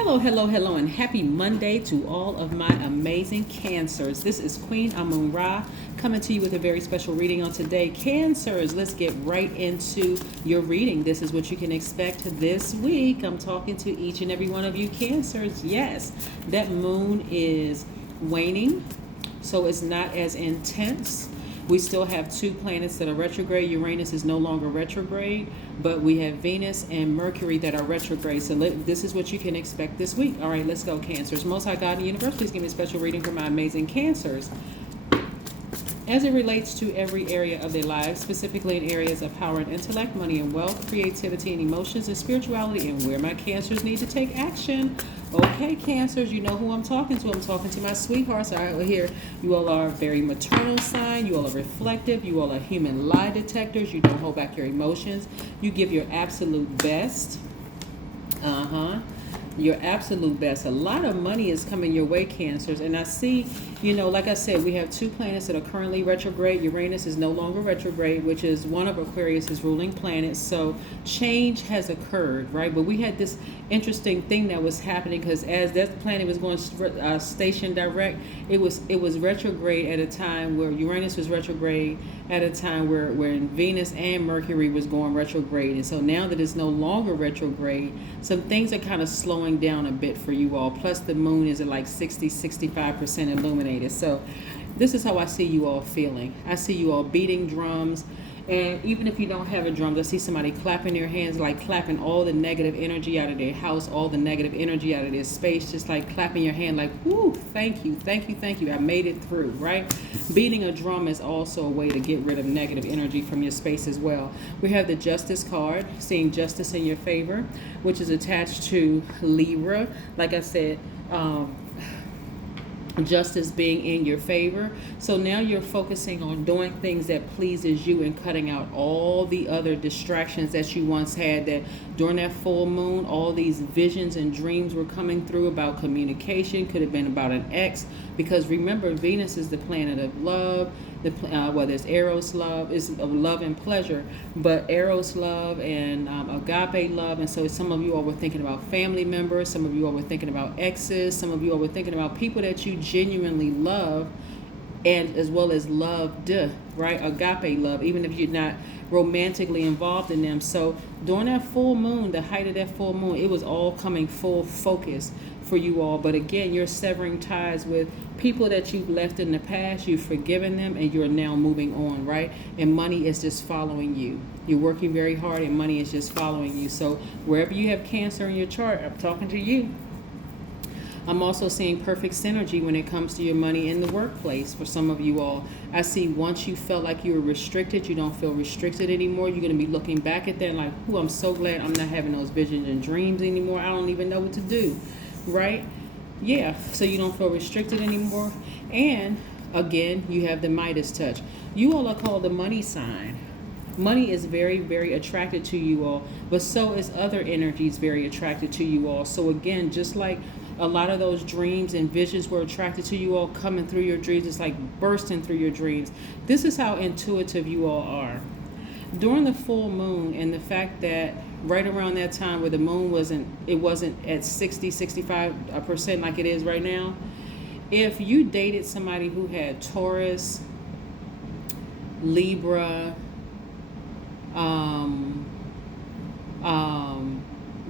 Hello, hello, hello, and happy Monday to all of my amazing Cancers. This is Queen Amun Ra coming to you with a very special reading on today. Cancers, let's get right into your reading. This is what you can expect this week. I'm talking to each and every one of you Cancers. Yes, that moon is waning, so it's not as intense. We still have two planets that are retrograde. Uranus is no longer retrograde, but we have Venus and Mercury that are retrograde. So this is what you can expect this week. All right, let's go, Cancers. Most High God in the universe, please give me a special reading for my amazing Cancers as it relates to every area of their lives, specifically in areas of power and intellect, money and wealth, creativity and emotions, and spirituality, and where my Cancers need to take action. Okay, Cancers, you know who I'm talking to. I'm talking to my sweethearts out here. You all are a very maternal sign. You all are reflective. You all are human lie detectors. You don't hold back your emotions. You give your absolute best. Your absolute best. A lot of money is coming your way, Cancers. And I see, like I said, we have two planets that are currently retrograde. Uranus is no longer retrograde, which is one of Aquarius's ruling planets. So change has occurred, right? But we had this interesting thing that was happening because as that planet was going station direct, it was retrograde at a time where Uranus was retrograde at a time where Venus and Mercury was going retrograde. And so now that it's no longer retrograde, some things are kind of slowing down a bit for you all. Plus the moon is at like 65% illuminated. So this is how I see you all feeling. I see you all beating drums. And even if you don't have a drum, I see somebody clapping their hands, like clapping all the negative energy out of their house, all the negative energy out of their space, just like clapping your hand like, whoo, thank you, thank you, thank you. I made it through, right? Beating a drum is also a way to get rid of negative energy from your space as well. We have the Justice card, seeing justice in your favor, which is attached to Libra. Like I said, justice being in your favor. So now you're focusing on doing things that pleases you and cutting out all the other distractions that you once had. That during that full moon, all these visions and dreams were coming through about communication. Could have been about an ex, because remember, Venus is the planet of love. There's Eros love, is of love and pleasure, but Eros love and agape love. And so some of you all were thinking about family members, some of you all were thinking about exes, some of you all were thinking about people that you genuinely love, and as well as loved, right? Agape love, even if you're not romantically involved in them. So during that full moon, the height of that full moon, it was all coming full focus for you all. But again, you're severing ties with people that you've left in the past. You've forgiven them and you're now moving on, right? And money is just following you. You're working very hard and money is just following you. So wherever you have Cancer in your chart, I'm talking to you. I'm also seeing perfect synergy when it comes to your money in the workplace for some of you all. I see once you felt like you were restricted, you don't feel restricted anymore. You're going to be looking back at that and like, ooh, I'm so glad I'm not having those visions and dreams anymore. I don't even know what to do, right? Yeah, so you don't feel restricted anymore. And again, you have the Midas touch. You all are called the money sign. Money is very, very attracted to you all, but so is other energies very attracted to you all. So again, just like a lot of those dreams and visions were attracted to you all coming through your dreams, it's like bursting through your dreams. This is how intuitive you all are. During the full moon, and the fact that right around that time where the moon wasn't at 65% like it is right now, if you dated somebody who had Taurus, Libra,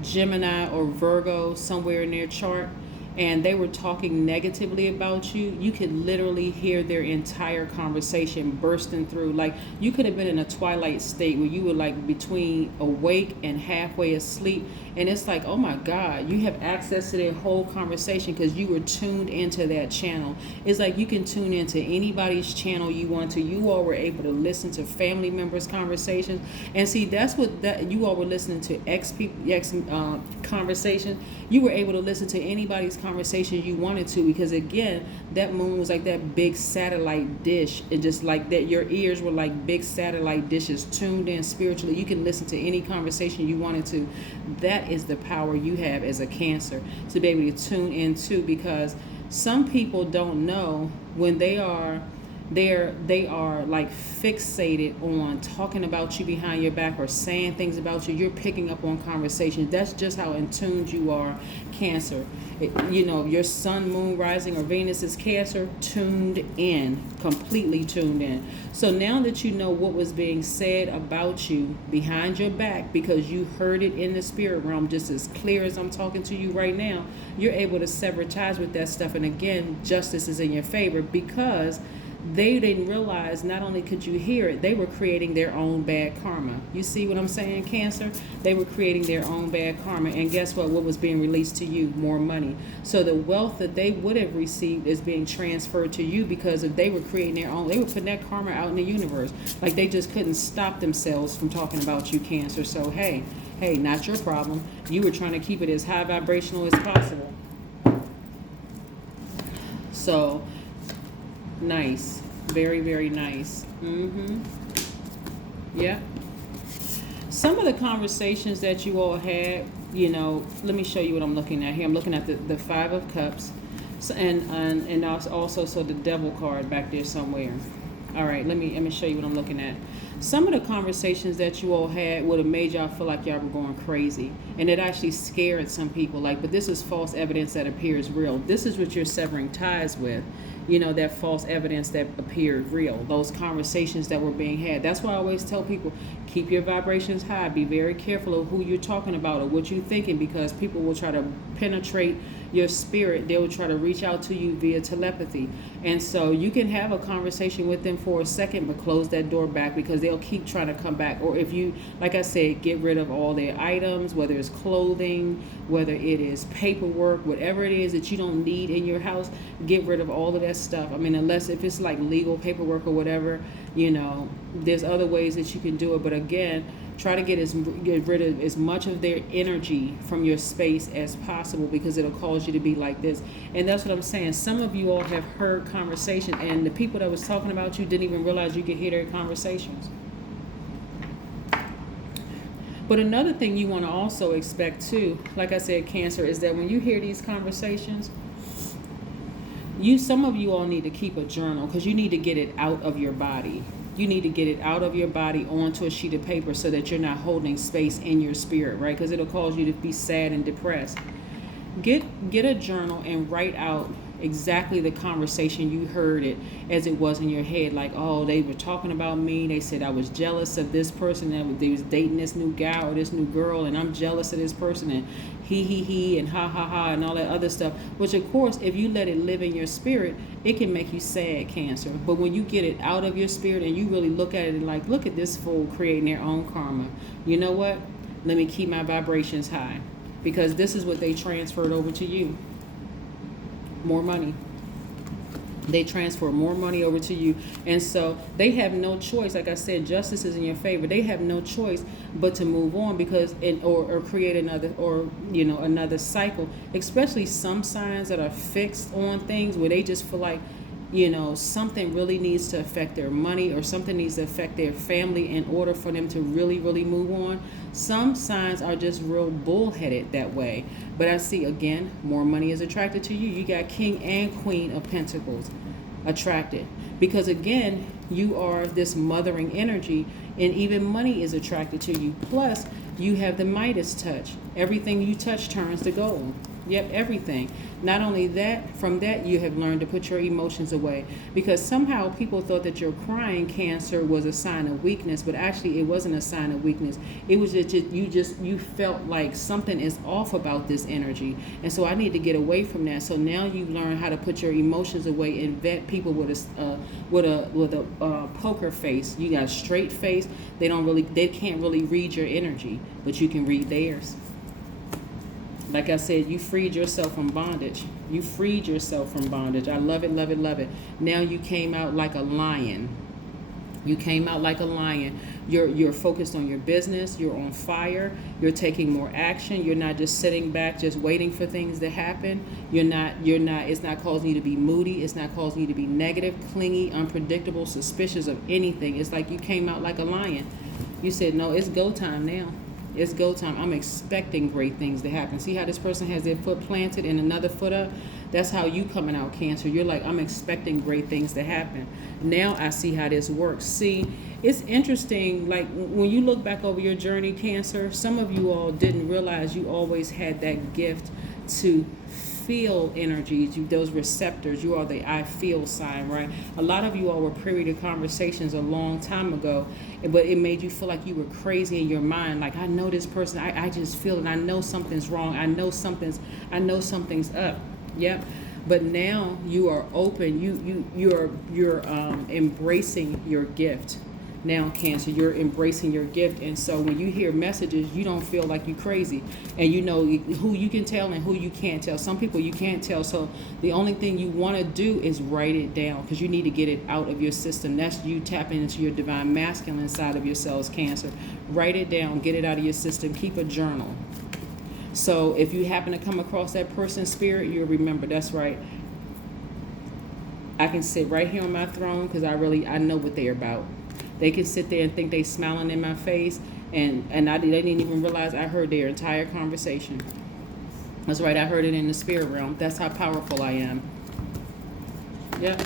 Gemini or Virgo somewhere in their chart, and they were talking negatively about you, you could literally hear their entire conversation bursting through. Like you could have been in a twilight state where you were like between awake and halfway asleep, and it's like, oh my God, you have access to their whole conversation because you were tuned into that channel. It's like you can tune into anybody's channel you want to. You all were able to listen to family members' conversations, and see, that's what that you all were listening to ex conversations. You were able to listen to anybody's conversation you wanted to, because again, that moon was like that big satellite dish. It just like that, your ears were like big satellite dishes tuned in spiritually. You can listen to any conversation you wanted to. That is the power you have as a Cancer, to be able to tune into, because some people don't know when they are They are like fixated on talking about you behind your back or saying things about you. You're picking up on conversations. That's just how in tune you are, Cancer. Your sun, moon, rising, or Venus is Cancer, tuned in, completely tuned in. So now that you know what was being said about you behind your back, because you heard it in the spirit realm just as clear as I'm talking to you right now, you're able to sever ties with that stuff. And again, justice is in your favor, because they didn't realize not only could you hear it, they were creating their own bad karma. You see what I'm saying, Cancer? They were creating their own bad karma. And guess what? What was being released to you? More money. So the wealth that they would have received is being transferred to you, because if they were creating their own, they were putting that karma out in the universe. Like they just couldn't stop themselves from talking about you, Cancer. So hey, not your problem. You were trying to keep it as high vibrational as possible. So nice. Very, very nice. Yeah. Some of the conversations that you all had, let me show you what I'm looking at here. I'm looking at the Five of Cups, so, and also so the Devil card back there somewhere. All right, let me show you what I'm looking at. Some of the conversations that you all had would have made y'all feel like y'all were going crazy, and it actually scared some people. But this is false evidence that appears real. This is what you're severing ties with. That false evidence that appeared real. Those conversations that were being had. That's why I always tell people, keep your vibrations high. Be very careful of who you're talking about or what you're thinking, because people will try to penetrate your spirit. They will try to reach out to you via telepathy. And so you can have a conversation with them for a second, but close that door back, because they'll keep trying to come back. Or if you, like I said, get rid of all their items, whether it's clothing, whether it is paperwork, whatever it is that you don't need in your house, get rid of all of that stuff. I mean, unless if it's like legal paperwork or whatever, there's other ways that you can do it. But again, try to get rid of as much of their energy from your space as possible, because it'll cause you to be like this. And that's what I'm saying. Some of you all have heard conversation, and the people that was talking about you didn't even realize you could hear their conversations. But another thing you want to also expect too, like I said, Cancer, is that when you hear these conversations, some of you all need to keep a journal, because you need to get it out of your body. You need to get it out of your body onto a sheet of paper, so that you're not holding space in your spirit, right? Because it'll cause you to be sad and depressed. Get a journal and write out exactly the conversation you heard it as it was in your head. Like, oh, they were talking about me. They said I was jealous of this person, that they was dating this new guy or this new girl, and I'm jealous of this person, and he, and ha ha ha, and all that other stuff. Which, of course, if you let it live in your spirit, it can make you sad, Cancer. But when you get it out of your spirit and you really look at it and like, look at this fool creating their own karma. You know what? Let me keep my vibrations high, because this is what they transferred over to you. More money. They transfer more money over to you. And so they have no choice. Like I said, justice is in your favor. They have no choice but to move on, because or create another cycle. Especially some signs that are fixed on things where they just feel like, something really needs to affect their money, or something needs to affect their family in order for them to really, really move on. Some signs are just real bullheaded that way. But I see, again, more money is attracted to you. You got King and Queen of Pentacles attracted, because again, you are this mothering energy, and even money is attracted to you. Plus, you have the Midas touch. Everything you touch turns to gold. Yep, everything. Not only that, from that you have learned to put your emotions away, because somehow people thought that your crying, Cancer, was a sign of weakness, but actually it wasn't a sign of weakness. It was just you felt like something is off about this energy, and so I need to get away from that. So now you learn how to put your emotions away and vet people with a poker face. You got a straight face. They can't really read your energy, but you can read theirs. Like I said, you freed yourself from bondage. You freed yourself from bondage. I love it, love it, love it. Now you came out like a lion. You came out like a lion. You're focused on your business. You're on fire. You're taking more action. You're not just sitting back, just waiting for things to happen. It's not causing you to be moody. It's not causing you to be negative, clingy, unpredictable, suspicious of anything. It's like you came out like a lion. You said, no, it's go time now. It's go time. I'm expecting great things to happen. See how this person has their foot planted and another foot up? That's how you coming out, Cancer. You're like, I'm expecting great things to happen. Now I see how this works. See, it's interesting, like when you look back over your journey, Cancer, some of you all didn't realize you always had that gift to feel energies, those receptors. You are the I feel sign, right? A lot of you all were privy to conversations a long time ago, but it made you feel like you were crazy in your mind. Like, I know this person, I just feel it. I know something's wrong. I know something's up. Yep. But now you are open. You're embracing your gift. Now, Cancer, you're embracing your gift. And so when you hear messages, you don't feel like you're crazy. And you know who you can tell and who you can't tell. Some people you can't tell. So the only thing you want to do is write it down, because you need to get it out of your system. That's you tapping into your divine masculine side of yourselves, Cancer. Write it down. Get it out of your system. Keep a journal. So if you happen to come across that person's spirit, you'll remember, that's right. I can sit right here on my throne because I know what they're about. They can sit there and think they smiling in my face, and they didn't even realize I heard their entire conversation. That's right, I heard it in the spirit realm. That's how powerful I am. Yep.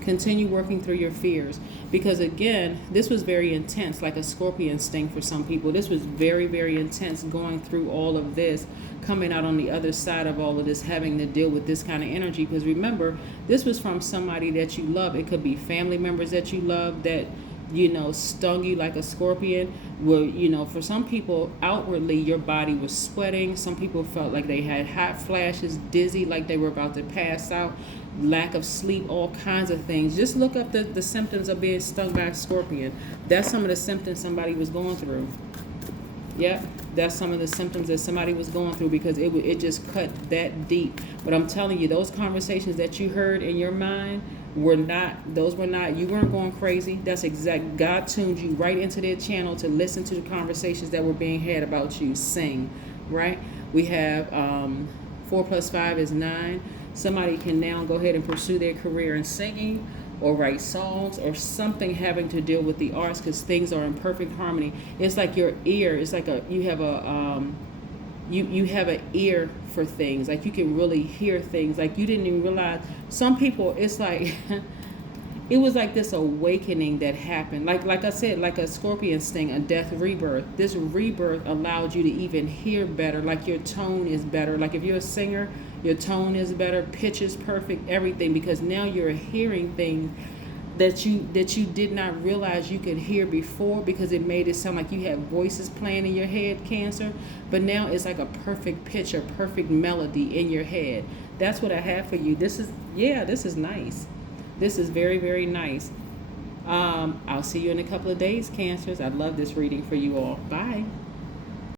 Continue working through your fears, because again, this was very intense, like a scorpion sting for some people. This was very, very intense, going through all of this, coming out on the other side of all of this, having to deal with this kind of energy. Because remember, this was from somebody that you love. It could be family members that you love that, you know, stung you like a scorpion. Where, you know, for some people, outwardly your body was sweating. Some people felt like they had hot flashes, dizzy, like they were about to pass out, lack of sleep, all kinds of things. Just look up the symptoms of being stung by a scorpion. That's some of the symptoms somebody was going through. Yep, that's some of the symptoms that somebody was going through, because it just cut that deep. But I'm telling you, those conversations that you heard in your mind you weren't going crazy. That's exact. God tuned you right into their channel to listen to the conversations that were being had about you. Sing, right? We have 4 + 5 is 9. Somebody can now go ahead and pursue their career in singing, or write songs, or something having to deal with the arts, because things are in perfect harmony. It's like your ear. It's like you have an ear for things. Like you can really hear things. Like you didn't even realize. Some people, it's like it was like this awakening that happened. Like I said, like a scorpion sting, a death rebirth. This rebirth allowed you to even hear better. Like your tone is better. Like if you're a singer, your tone is better, pitch is perfect, everything, because now you're hearing things that you did not realize you could hear before, because it made it sound like you had voices playing in your head, Cancer. But now it's like a perfect pitch, a perfect melody in your head. That's what I have for you. This is nice. This is very, very nice. I'll see you in a couple of days, Cancers. I love this reading for you all. Bye.